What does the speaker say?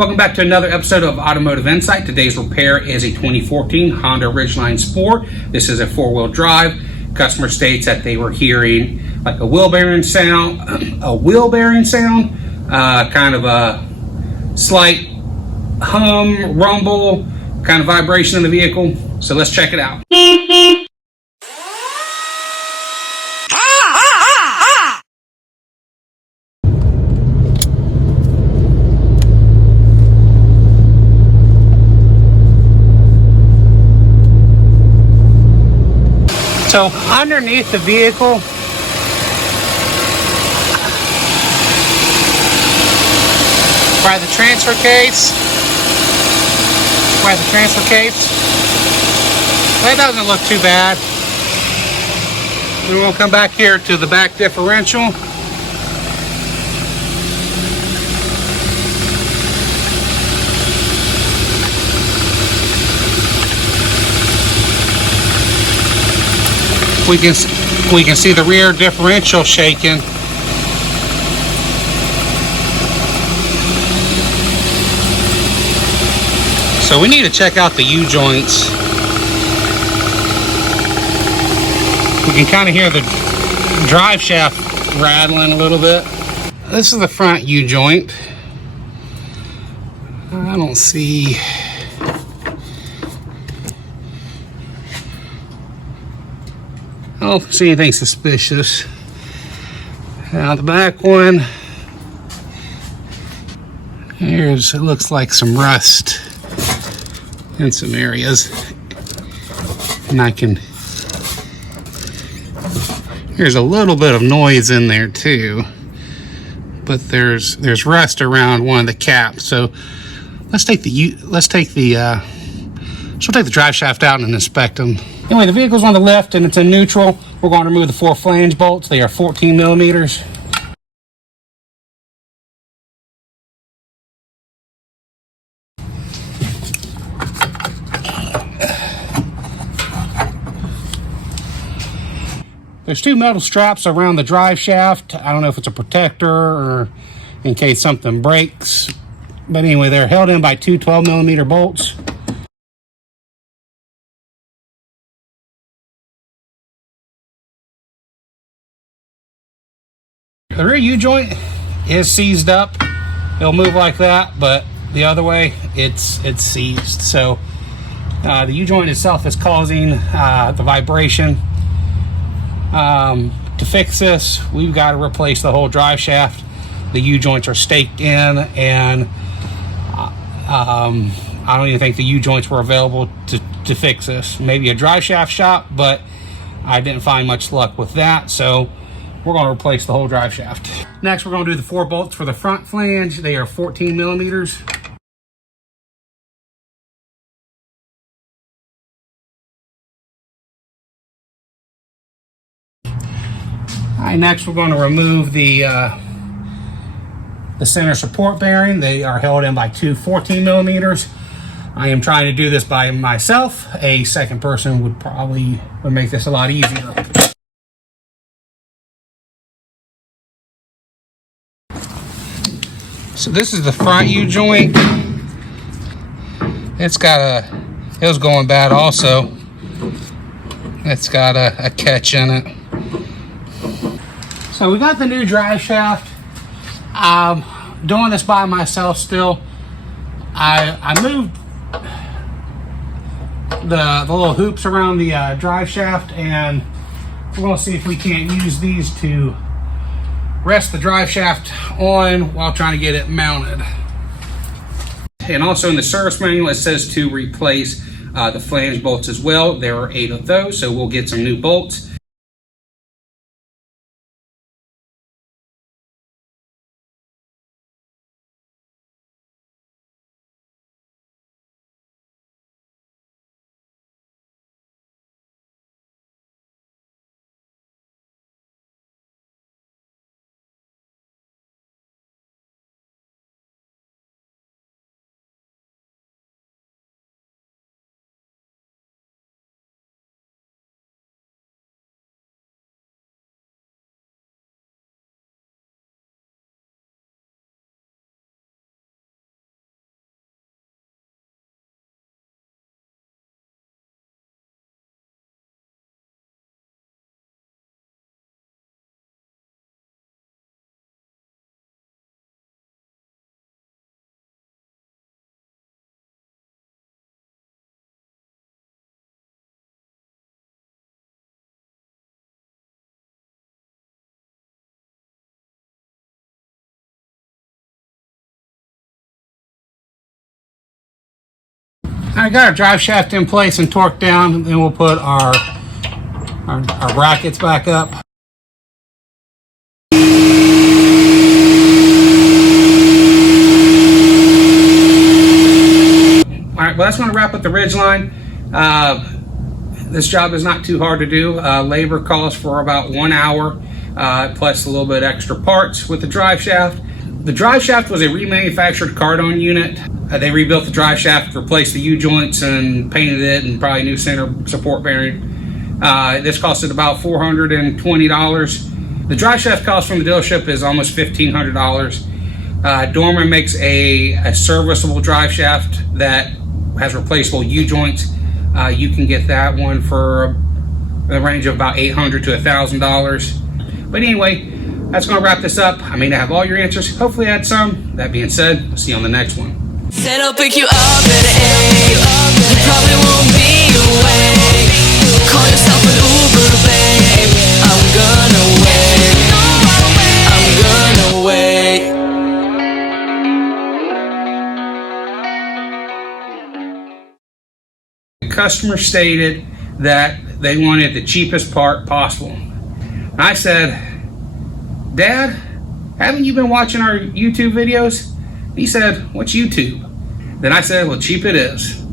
Welcome back to another episode of Automotive Insight. Today's repair is a 2014 Honda Ridgeline Sport. This is a four-wheel drive. Customer states that they were hearing like a wheel bearing sound, kind of a slight hum, rumble, kind of vibration in the vehicle. So let's check it out. So underneath the vehicle, by the transfer case, that doesn't look too bad. Then we'll come back here to the back differential. We can see the rear differential shaking. So we need to check out the U-joints. We can kind of hear the drive shaft rattling a little bit. This is the front U-joint. I don't see... I don't see anything suspicious. Now the back one, it looks like some rust in some areas. And there's a little bit of noise in there too, but there's rust around one of the caps. So let's take the drive shaft out and inspect them. Anyway, the vehicle's on the left and it's in neutral. We're going to remove the 4 flange bolts. They are 14 millimeters. There's 2 metal straps around the drive shaft. I don't know if it's a protector or in case something breaks. But anyway, they're held in by 2 12 millimeter bolts. The rear U-joint is seized up. It'll move like that, but the other way, it's seized. So the U-joint itself is causing the vibration. To fix this, we've got to replace the whole drive shaft. The U-joints are staked in, and I don't even think the U-joints were available to fix this. Maybe a drive shaft shop, but I didn't find much luck with that. So we're going to replace the whole drive shaft. Next, we're going to do the 4 bolts for the front flange. They are 14 millimeters. All right, next we're going to remove the center support bearing. They are held in by 2 14 millimeters. I am trying to do this by myself. A second person would make this a lot easier. So this is the front U-joint. It was going bad also. It's got a catch in it. So we got the new drive shaft. I'm doing this by myself still. I moved the little hoops around the drive shaft, and we're going to see if we can't use these to rest the drive shaft on while trying to get it mounted. And also in the service manual, it says to replace the flange bolts as well. There are 8 of those, so we'll get some new bolts. I got our drive shaft in place and torqued down, and then we'll put our brackets back up. All right, well, that's going to wrap up the Ridgeline. This job is not too hard to do. Labor calls for about 1 hour, plus a little bit extra parts with the drive shaft. The drive shaft was a remanufactured cardon unit. They rebuilt the drive shaft, replaced the U-joints and painted it, and probably new center support bearing. This costed about $420. The drive shaft cost from the dealership is almost $1,500. Dorman makes a serviceable drive shaft that has replaceable U-joints. You can get that one for the range of about $800 to $1,000. But anyway, that's going to wrap this up. I may not have all your answers. Hopefully I had some. That being said, I'll see you on the next one. Said I'll pick you up at 8. You probably won't be awake. Call yourself an Uber, babe. I'm gonna wait. I'm gonna wait. The customer stated that they wanted the cheapest part possible. I said, Dad, haven't you been watching our YouTube videos? He said, what's YouTube? Then I said, well, cheap it is.